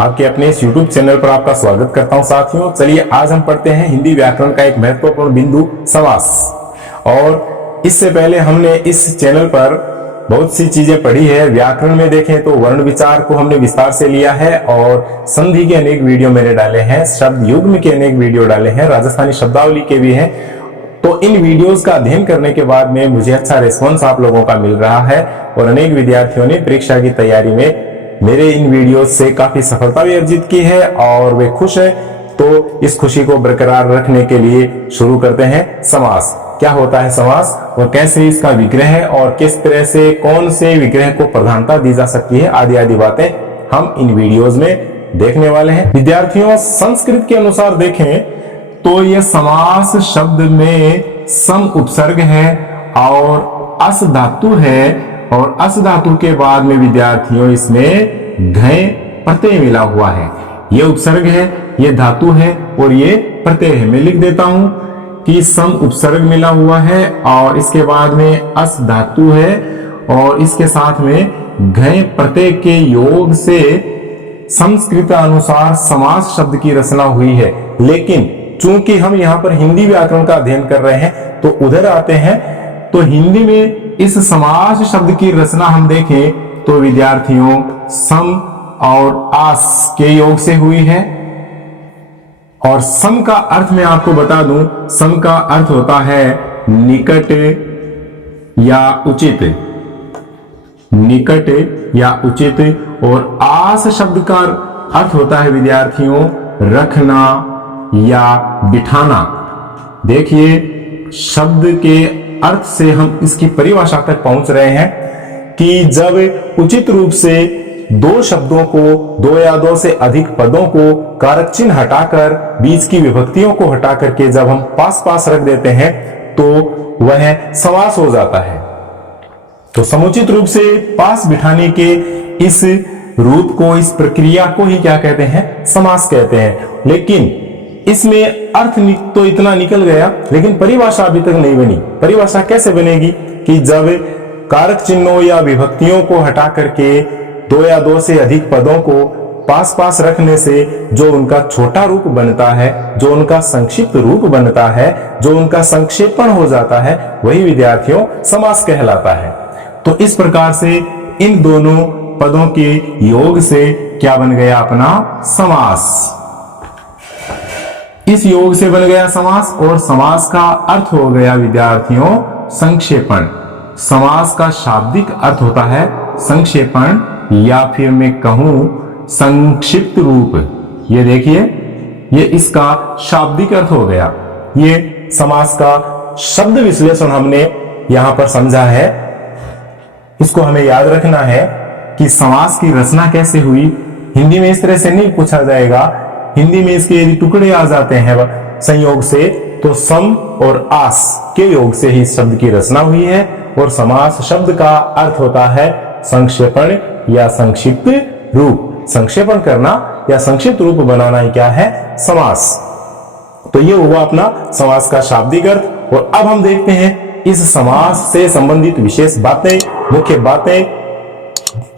आपके अपने इस YouTube चैनल पर आपका स्वागत करता हूं साथियों। चलिए आज हम पढ़ते हैं हिंदी व्याकरण का एक महत्वपूर्ण बिंदु समास। और इससे पहले हमने इस चैनल पर बहुत सी चीजें पढ़ी है। व्याकरण में देखें तो वर्ण विचार को हमने विस्तार से लिया है और संधि के अनेक वीडियो मैंने डाले हैं, शब्द युग्म के अनेक वीडियो डाले हैं, राजस्थानी शब्दावली के भी हैं। तो इन वीडियोस का अध्ययन करने के बाद में मुझे अच्छा रिस्पॉन्स आप लोगों का मिल रहा है और अनेक विद्यार्थियों ने परीक्षा की तैयारी में मेरे इन वीडियोस से काफी सफलता भी अर्जित की है और वे खुश है। तो इस खुशी को बरकरार रखने के लिए शुरू करते हैं समास। क्या होता है समास और कैसे इसका विग्रह है और किस तरह से कौन से विग्रह को प्रधानता दी जा सकती है, आदि आदि बातें हम इन वीडियोस में देखने वाले हैं। विद्यार्थियों, संस्कृत के अनुसार देखें तो यह समास शब्द में सम उपसर्ग है और अस धातु है और अस धातु के बाद में विद्यार्थियों इसमें घय प्रत्यय मिला हुआ है। यह उपसर्ग है, यह धातु है और ये प्रत्यय है। मैं लिख देता हूं कि सम उपसर्ग मिला हुआ है और इसके बाद में अस धातु है और इसके साथ में घय प्रत्यय के योग से संस्कृत अनुसार समास शब्द की रचना हुई है। लेकिन चूंकि हम यहाँ पर हिंदी व्याकरण का अध्ययन कर रहे हैं तो उधर आते हैं, तो हिंदी में इस समास शब्द की रचना हम देखें तो विद्यार्थियों सम और आस के योग से हुई है। और सम का अर्थ मैं आपको बता दूं, सम का अर्थ होता है निकट या उचित, निकट या उचित। और आस शब्द का अर्थ होता है विद्यार्थियों रखना या बिठाना। देखिए शब्द के अर्थ से हम इसकी परिभाषा तक पहुंच रहे हैं कि जब उचित रूप से दो शब्दों को, दो या दो से अधिक पदों को कारक चिन्ह हटाकर, बीच की विभक्तियों को हटा करके जब हम पास पास रख देते हैं तो वह समास हो जाता है। तो समुचित रूप से पास बिठाने के इस रूप को, इस प्रक्रिया को ही क्या कहते हैं, समास कहते हैं। लेकिन इसमें अर्थ तो इतना निकल गया लेकिन परिभाषा अभी तक नहीं बनी। परिभाषा कैसे बनेगी कि जब कारक चिन्हों या विभक्तियों को हटा करके दो या दो से अधिक पदों को पास पास रखने से जो उनका छोटा रूप बनता है, जो उनका संक्षिप्त रूप बनता है, जो उनका संक्षेपण हो जाता है, वही विद्यार्थियों समास कहलाता है। तो इस प्रकार से इन दोनों पदों के योग से क्या बन गया अपना समास। इस योग से बन गया समास और समास का अर्थ हो गया विद्यार्थियों संक्षेपण। समास का शाब्दिक अर्थ होता है संक्षेपण या फिर मैं कहूं संक्षिप्त रूप। ये देखिए, ये इसका शाब्दिक अर्थ हो गया। ये समास का शब्द विश्लेषण हमने यहां पर समझा है। इसको हमें याद रखना है कि समास की रचना कैसे हुई। हिंदी में इस तरह से नहीं पूछा जाएगा। हिंदी में इसके यदि टुकड़े आ जाते हैं संयोग से तो सम और आस के योग से ही शब्द की रचना हुई है। और समास शब्द का अर्थ होता है संक्षेपण या संक्षिप्त रूप। संक्षेपण करना या संक्षिप्त रूप बनाना ही क्या है, समास। तो ये हुआ अपना समास का शाब्दिक अर्थ। और अब हम देखते हैं इस समास से संबंधित विशेष बातें, मुख्य बातें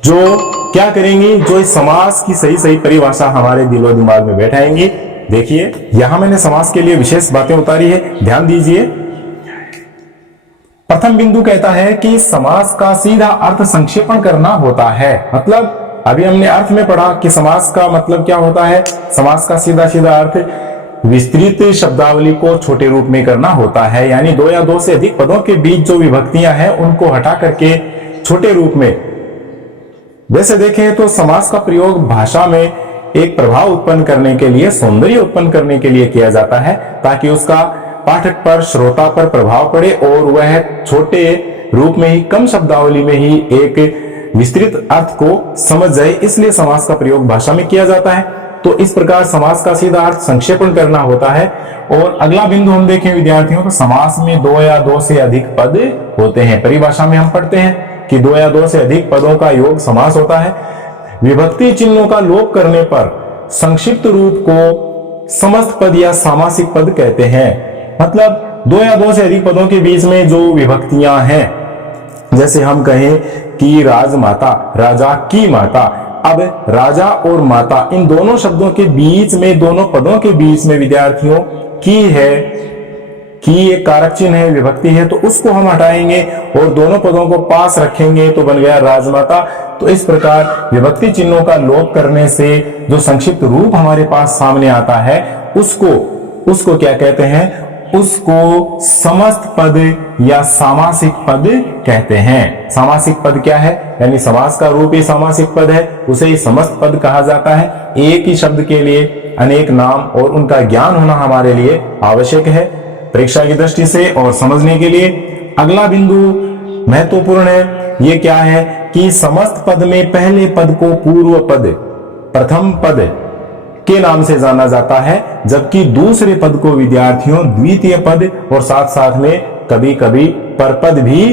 जो क्या करेंगी, जो इस समास की सही सही परिभाषा हमारे दिलो दिमाग में बैठाएंगी। देखिए यहां मैंने समास के लिए विशेष बातें उतारी है, ध्यान दीजिए। प्रथम बिंदु कहता है कि समास का सीधा अर्थ संक्षेपण करना होता है। मतलब अभी हमने अर्थ में पढ़ा कि समास का मतलब क्या होता है। समास का सीधा सीधा अर्थ विस्तृत शब्दावली को छोटे रूप में करना होता है, यानी दो या दो से अधिक पदों के बीच जो विभक्तियां हैं उनको हटा करके छोटे रूप में। वैसे देखें तो समास का प्रयोग भाषा में एक प्रभाव उत्पन्न करने के लिए, सौंदर्य उत्पन्न करने के लिए किया जाता है ताकि उसका पाठक पर, श्रोता पर प्रभाव पड़े और वह छोटे रूप में ही, कम शब्दावली में ही एक विस्तृत अर्थ को समझ जाए। इसलिए समास का प्रयोग भाषा में किया जाता है। तो इस प्रकार समास का सीधा अर्थ संक्षेपण करना होता है। और अगला बिंदु हम देखें विद्यार्थियों, तो समास में दो या दो से अधिक पद होते हैं। परिभाषा में हम पढ़ते हैं कि दो या दो से अधिक पदों का योग समास होता है। विभक्ति चिन्हों का लोप करने पर संक्षिप्त रूप को समस्त पद या सामासिक पद कहते हैं। मतलब दो या दो से अधिक पदों के बीच में जो विभक्तियां हैं, जैसे हम कहें कि राजमाता, राजा की माता, अब राजा और माता इन दोनों शब्दों के बीच में, दोनों पदों के बीच में विद्यार्थियों की एक कारक चिन्ह है, विभक्ति है, तो उसको हम हटाएंगे और दोनों पदों को पास रखेंगे तो बन गया राजमाता। तो इस प्रकार विभक्ति चिन्हों का लोप करने से जो संक्षिप्त रूप हमारे पास सामने आता है उसको क्या कहते हैं? उसको समस्त पद या सामासिक पद कहते हैं। सामासिक पद क्या है? यानी समास का रूप ही सामासिक पद है, उसे ही समस्त पद कहा जाता है। एक ही शब्द के लिए अनेक नाम और उनका ज्ञान होना हमारे लिए आवश्यक है परीक्षा की दृष्टि से और समझने के लिए। अगला बिंदु महत्वपूर्ण है, ये क्या है कि समस्त पद में पहले पद को पूर्व पद, प्रथम पद के नाम से जाना जाता है, जबकि दूसरे पद को विद्यार्थियों द्वितीय पद और साथ साथ में कभी कभी परपद भी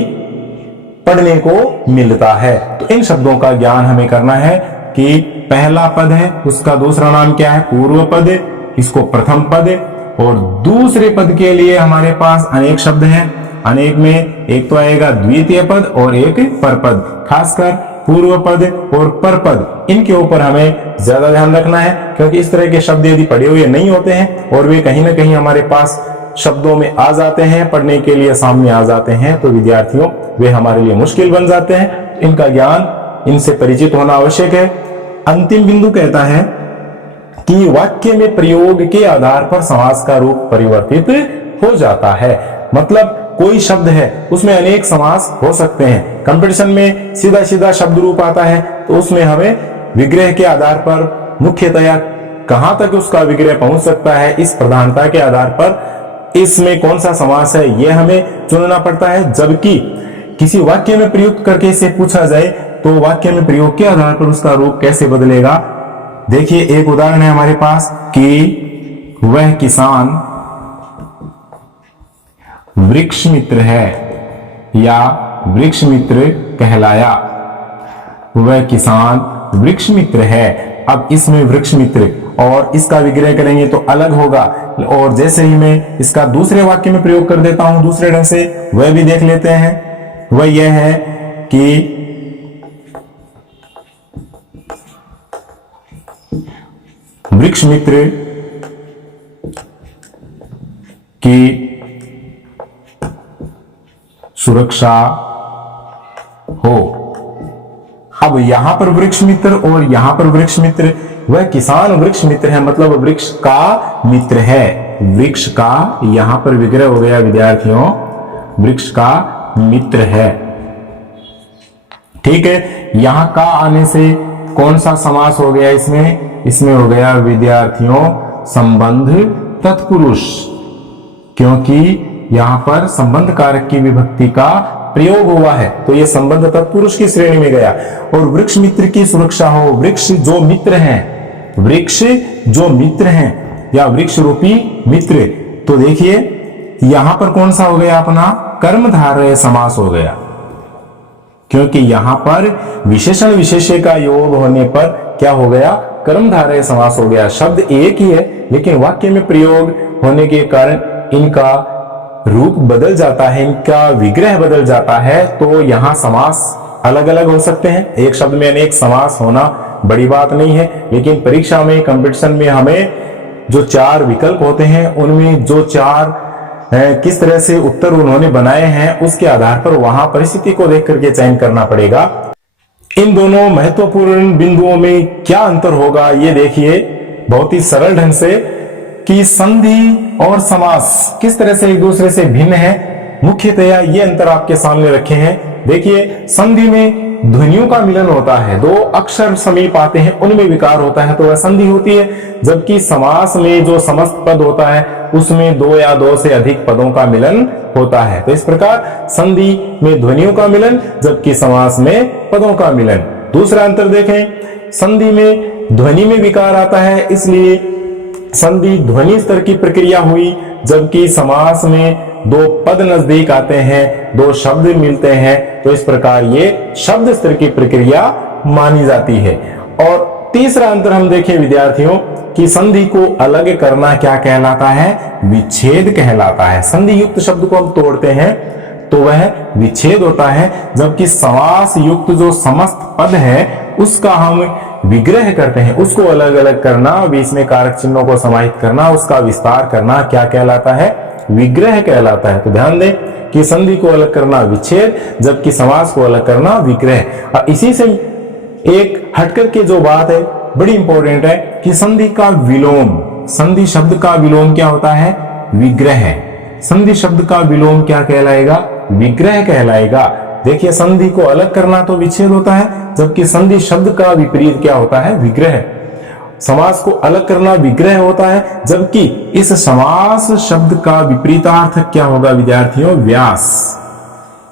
पढ़ने को मिलता है। तो इन शब्दों का ज्ञान हमें करना है कि पहला पद है उसका दूसरा नाम क्या है? पूर्व पद, इसको प्रथम पद, और दूसरे पद के लिए हमारे पास अनेक शब्द हैं। अनेक में एक तो आएगा द्वितीय पद और एक परपद। खासकर पूर्व पद और परपद, इनके ऊपर हमें ज्यादा ध्यान रखना है, क्योंकि इस तरह के शब्द यदि पढ़े हुए नहीं होते हैं और वे कहीं ना कहीं हमारे पास शब्दों में आ जाते हैं, पढ़ने के लिए सामने आ जाते हैं, तो विद्यार्थियों वे हमारे लिए मुश्किल बन जाते हैं। इनका ज्ञान, इनसे परिचित होना आवश्यक है। अंतिम बिंदु कहता है कि वाक्य में प्रयोग के आधार पर समास का रूप परिवर्तित हो जाता है। मतलब कोई शब्द है उसमें अनेक समास हो सकते हैं। कंपटीशन में सीधा सीधा शब्द रूप आता है तो उसमें हमें विग्रह के आधार पर मुख्यतया कहां तक उसका विग्रह पहुंच सकता है, इस प्रधानता के आधार पर इसमें कौन सा समास है यह हमें चुनना पड़ता है। जबकि किसी वाक्य में प्रयुक्त करके इसे पूछा जाए तो वाक्य में प्रयोग के आधार पर उसका रूप कैसे बदलेगा। देखिए एक उदाहरण है हमारे पास कि वह किसान वृक्ष मित्र है या वृक्ष मित्र कहलाया। वह किसान वृक्ष मित्र है। अब इसमें वृक्ष मित्र और इसका विग्रह करेंगे तो अलग होगा, और जैसे ही मैं इसका दूसरे वाक्य में प्रयोग कर देता हूं दूसरे ढंग से, वह भी देख लेते हैं। वह यह है कि वृक्ष मित्र की सुरक्षा हो। अब यहां पर वृक्ष मित्र और यहां पर वृक्ष मित्र, वह किसान वृक्ष मित्र है, मतलब वृक्ष का मित्र है। वृक्ष का यहां पर विग्रह हो गया विद्यार्थियों, वृक्ष का मित्र है। ठीक है, यहां का आने से कौन सा समास हो गया? इसमें हो गया विद्यार्थियों संबंध तत्पुरुष, क्योंकि यहां पर संबंध कारक की विभक्ति का प्रयोग हुआ है तो यह संबंध तत्पुरुष की श्रेणी में गया। और वृक्ष मित्र की सुरक्षा हो, वृक्ष जो मित्र हैं, वृक्ष जो मित्र हैं या वृक्ष रूपी मित्र, तो देखिए यहां पर कौन सा हो गया? अपना कर्मधारय समास हो गया, क्योंकि यहां पर विशेषण विशेष्य का योग होने पर क्या हो गया? कर्मधारय समास हो गया। शब्द एक ही है लेकिन वाक्य में प्रयोग होने के कारण इनका रूप बदल जाता है, इनका विग्रह बदल जाता है, तो यहां समास अलग अलग हो सकते हैं। एक शब्द में अनेक समास होना बड़ी बात नहीं है, लेकिन परीक्षा में, कंपटीशन में हमें जो 4 विकल्प होते हैं उनमें जो 4 किस तरह से उत्तर उन्होंने बनाए हैं उसके आधार पर वहां परिस्थिति को देख करके चयन करना पड़ेगा। इन दोनों महत्वपूर्ण बिंदुओं में क्या अंतर होगा ये देखिए बहुत ही सरल ढंग से कि संधि और समास किस तरह से एक दूसरे से भिन्न है। मुख्यतया ये अंतर आपके सामने रखे हैं। देखिए संधि में ध्वनियों का मिलन होता है, 2 अक्षर समीप आते हैं उनमें विकार होता है तो वह संधि होती है, जबकि समास में जो समस्त पद होता है उसमें 2 या 2 से अधिक पदों का मिलन होता है। तो इस प्रकार संधि में ध्वनियों का मिलन जबकि समास में पदों का मिलन। दूसरा अंतर देखें, संधि में ध्वनि में विकार आता है इसलिए संधि ध्वनि स्तर की प्रक्रिया हुई, जबकि समास में 2 पद नजदीक आते हैं, 2 शब्द मिलते हैं, तो इस प्रकार ये शब्द स्तर की प्रक्रिया मानी जाती है। और तीसरा अंतर हम देखें विद्यार्थियों कि संधि को अलग करना क्या कहलाता है? विच्छेद कहलाता है। संधि युक्त शब्द को हम तोड़ते हैं तो वह विच्छेद होता है, जबकि समास युक्त जो समस्त पद है उसका हम विग्रह करते हैं, उसको अलग अलग करना, बीच में कारक चिन्हों को समाहित करना, उसका विस्तार करना क्या कहलाता है? विग्रह कहलाता है। तो ध्यान दें कि संधि को अलग करना विच्छेद, जबकि समास को अलग करना विग्रह। इसी से एक हटकर के जो बात है बड़ी इंपॉर्टेंट है कि संधि का विलोम, संधि शब्द का विलोम क्या होता है? विग्रह। संधि शब्द का विलोम क्या कहलाएगा? विग्रह कहलाएगा। देखिए, संधि को अलग करना तो विच्छेद होता है, जबकि संधि शब्द का विपरीत क्या होता है? विग्रह। समास को अलग करना विग्रह होता है, जबकि इस समास शब्द का विपरीतार्थ क्या होगा विद्यार्थियों? व्यास।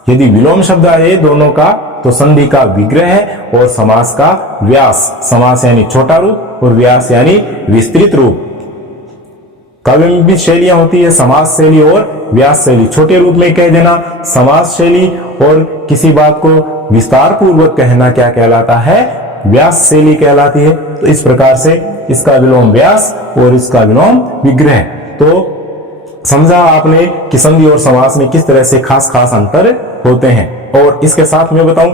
यदि विलोम शब्द आए दोनों का तो संधि का विग्रह और समास का व्यास। समास यानी छोटा रूप और व्यास यानी विस्तृत रूप। काव्य में भी शैलियां होती है, समास शैली और व्यास शैली। छोटे रूप में कह देना समास शैली और किसी बात को विस्तार पूर्वक कहना क्या कहलाता है? व्यास शैली कहलाती है। तो इस प्रकार से इसका विलोम व्यास और इसका विलोम विग्रह। तो समझा आपने कि संधि और समास में किस तरह से खास खास अंतर होते हैं। और इसके साथ मैं बताऊं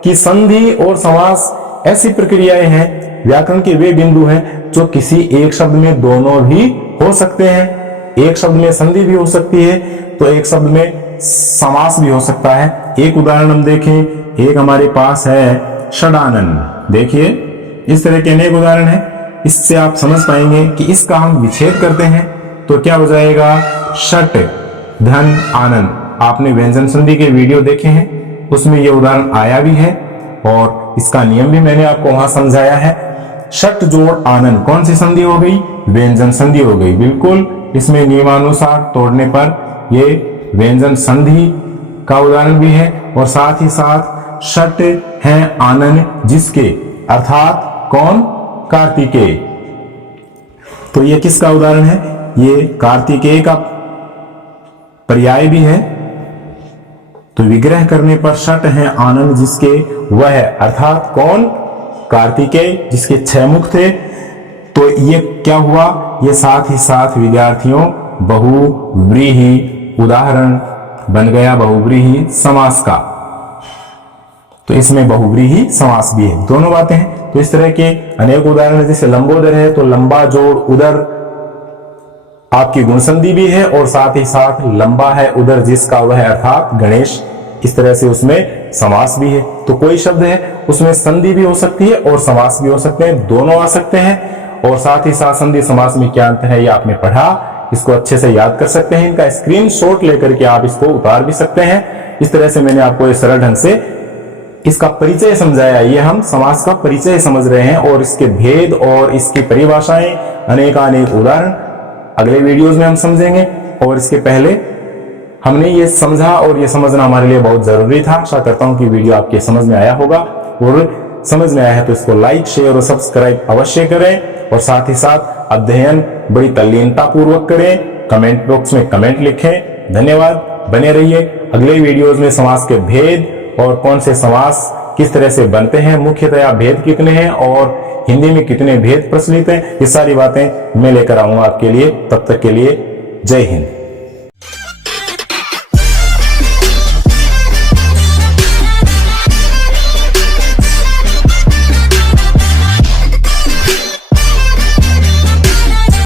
कि संधि और समास ऐसी प्रक्रियाएं हैं, व्याकरण के वे बिंदु हैं जो किसी एक शब्द में दोनों भी हो सकते हैं। एक शब्द में संधि भी हो सकती है तो एक शब्द में समास भी हो सकता है। एक उदाहरण हम देखें, एक हमारे पास है षडानन। देखिए, इस तरह के अनेक उदाहरण हैं। इससे आप समझ पाएंगे कि इसका हम विच्छेद करते हैं तो क्या हो जाएगा? षट धन आनंद। आपने व्यंजन संधि के वीडियो देखे हैं, उसमें यह उदाहरण आया भी है और इसका नियम भी मैंने आपको वहां समझाया है। षट जोड़ आनंद कौन सी संधि हो गई? व्यंजन संधि हो गई। बिल्कुल, इसमें नियमानुसार तोड़ने पर ये व्यंजन संधि का उदाहरण भी है। और साथ ही साथ षट है आनंद जिसके, अर्थात कौन? कार्तिकेय। तो ये किसका उदाहरण है? ये कार्तिकेय का पर्याय भी है। तो विग्रह करने पर षट है आनंद जिसके, वह है, अर्थात कौन? कार्तिकेय, जिसके 6 मुख थे। तो ये क्या हुआ? ये साथ ही साथ विद्यार्थियों बहुव्रीहि उदाहरण बन गया, बहुव्रीहि समास का। तो इसमें बहुव्रीहि समास भी है, दोनों बातें हैं। तो इस तरह के अनेक उदाहरण, जैसे लंबोदर है तो लंबा जोड़ उदर आपकी गुण संधि भी है और साथ ही साथ लंबा है उदर जिसका, वह अर्थात गणेश। इस तरह से उसमें समास भी है। तो कोई शब्द है उसमें संधि भी हो सकती है और समास भी हो सकते हैं, दोनों आ सकते हैं। और साथ ही साथ संधि समास में क्या अंतर है ये आपने पढ़ा, इसको अच्छे से याद कर सकते हैं। इनका स्क्रीनशॉट लेकर के आप इसको उतार भी सकते हैं। इस तरह से मैंने आपको इस सरल ढंग से इसका परिचय समझाया। ये हम समास का परिचय समझ रहे हैं और इसके भेद और इसकी परिभाषाएं, अनेकानेक उदाहरण अगले वीडियोस में हम समझेंगे। और इसके पहले हमने ये समझा और ये समझना हमारे लिए बहुत जरूरी था। आशा करता हूं कि वीडियो आपके समझ में आया होगा, और समझ में आया है तो इसको लाइक, शेयर और सब्सक्राइब अवश्य करें। और साथ ही साथ अध्ययन बड़ी तल्लीनता पूर्वक करें। कमेंट बॉक्स में कमेंट लिखें। धन्यवाद, बने रहिए। अगले वीडियोज में समास के भेद और कौन से समास किस तरह से बनते हैं, मुख्यतया भेद कितने हैं और हिंदी में कितने भेद प्रचलित हैं, ये सारी बातें मैं लेकर आऊंगा आपके लिए। तब तक के लिए जय हिंद।